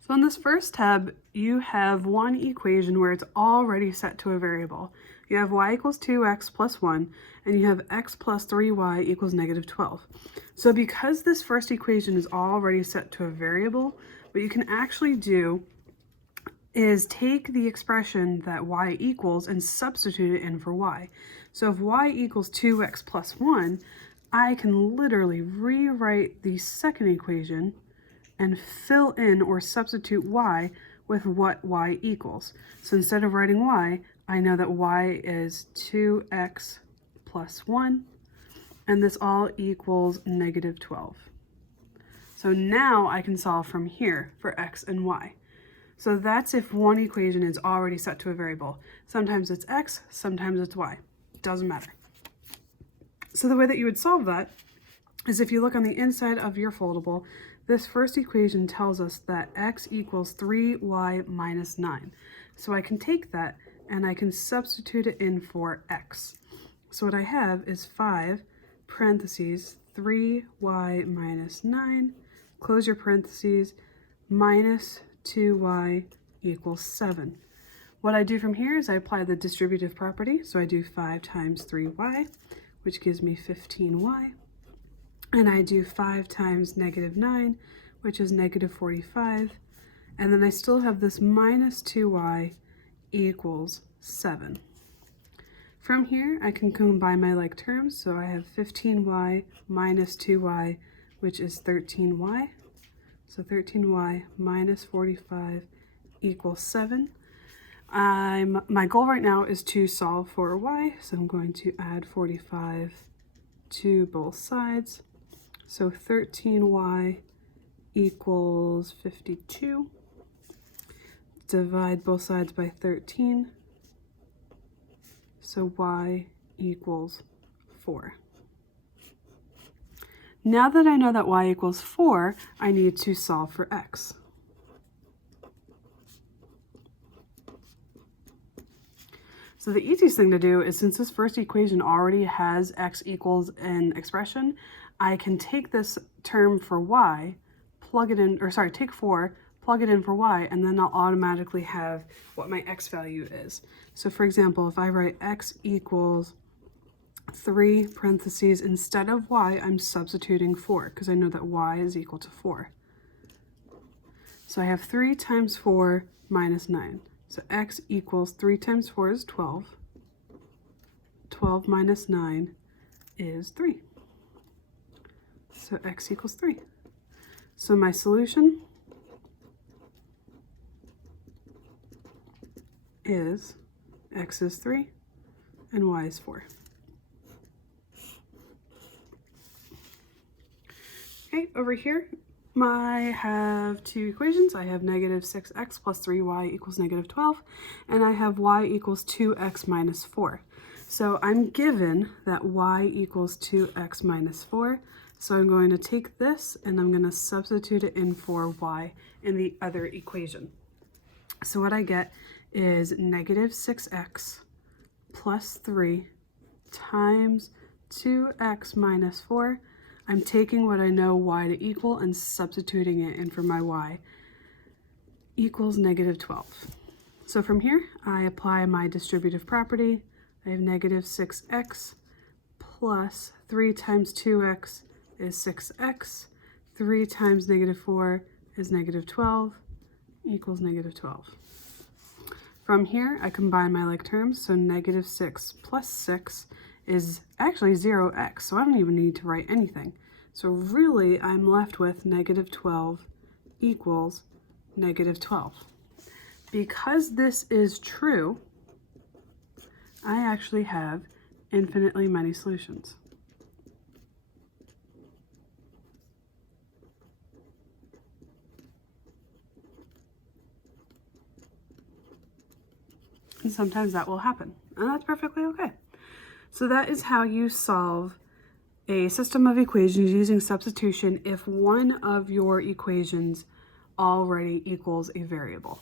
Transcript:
So in this first tab, you have one equation where it's already set to a variable. You have y equals 2x plus 1, and you have x plus 3y equals negative 12. So because this first equation is already set to a variable, what you can actually do is take the expression that y equals and substitute it in for y. So if y equals 2x plus 1, I can literally rewrite the second equation and fill in or substitute y with what y equals. So instead of writing y, I know that y is 2x plus 1, and this all equals negative 12. So now I can solve from here for x and y. So that's if one equation is already set to a variable. Sometimes it's x, sometimes it's y. Doesn't matter. So the way that you would solve that is if you look on the inside of your foldable, this first equation tells us that x equals 3y minus 9. So I can take that and I can substitute it in for x. So what I have is 5 parentheses 3y minus 9, close your parentheses, minus 2y equals 7. What I do from here is I apply the distributive property. So I do 5 times 3y, which gives me 15y. And I do 5 times negative 9, which is negative 45. And then I still have this minus 2y equals 7. From here, I can combine my like terms. So I have 15y minus 2y, which is 13y. So 13y minus 45 equals 7. My goal right now is to solve for y. So I'm going to add 45 to both sides. So 13y equals 52. Divide both sides by 13. So y equals 4. Now that I know that y equals 4, I need to solve for x. So the easiest thing to do is, since this first equation already has x equals an expression, I can take this term for y, plug it in, or sorry, take 4, plug it in for y, and then I'll automatically have what my x value is. So for example, if I write x equals 3 parentheses, instead of y, I'm substituting 4 because I know that y is equal to 4. So I have 3 times 4 minus 9. So x equals 3 times 4 is 12. 12 minus 9 is 3. So x equals 3. So my solution is x is 3 and y is 4. Okay, over here, I have two equations. I have negative 6x plus 3y equals negative 12, and I have y equals 2x minus 4. So I'm given that y equals 2x minus 4, so I'm going to take this and I'm going to substitute it in for y in the other equation. So what I get is negative 6x plus 3 times 2x minus 4. I'm taking what I know y to equal and substituting it in for my y, equals negative 12. So from here, I apply my distributive property. I have negative 6x plus 3 times 2x is 6x. 3 times negative 4 is negative 12, equals negative 12. From here, I combine my like terms, so negative 6 plus 6 is actually 0x, so I don't even need to write anything. So really, I'm left with negative 12 equals negative 12. Because this is true, I actually have infinitely many solutions. And sometimes that will happen, and that's perfectly okay. So that is how you solve a system of equations using substitution if one of your equations already equals a variable.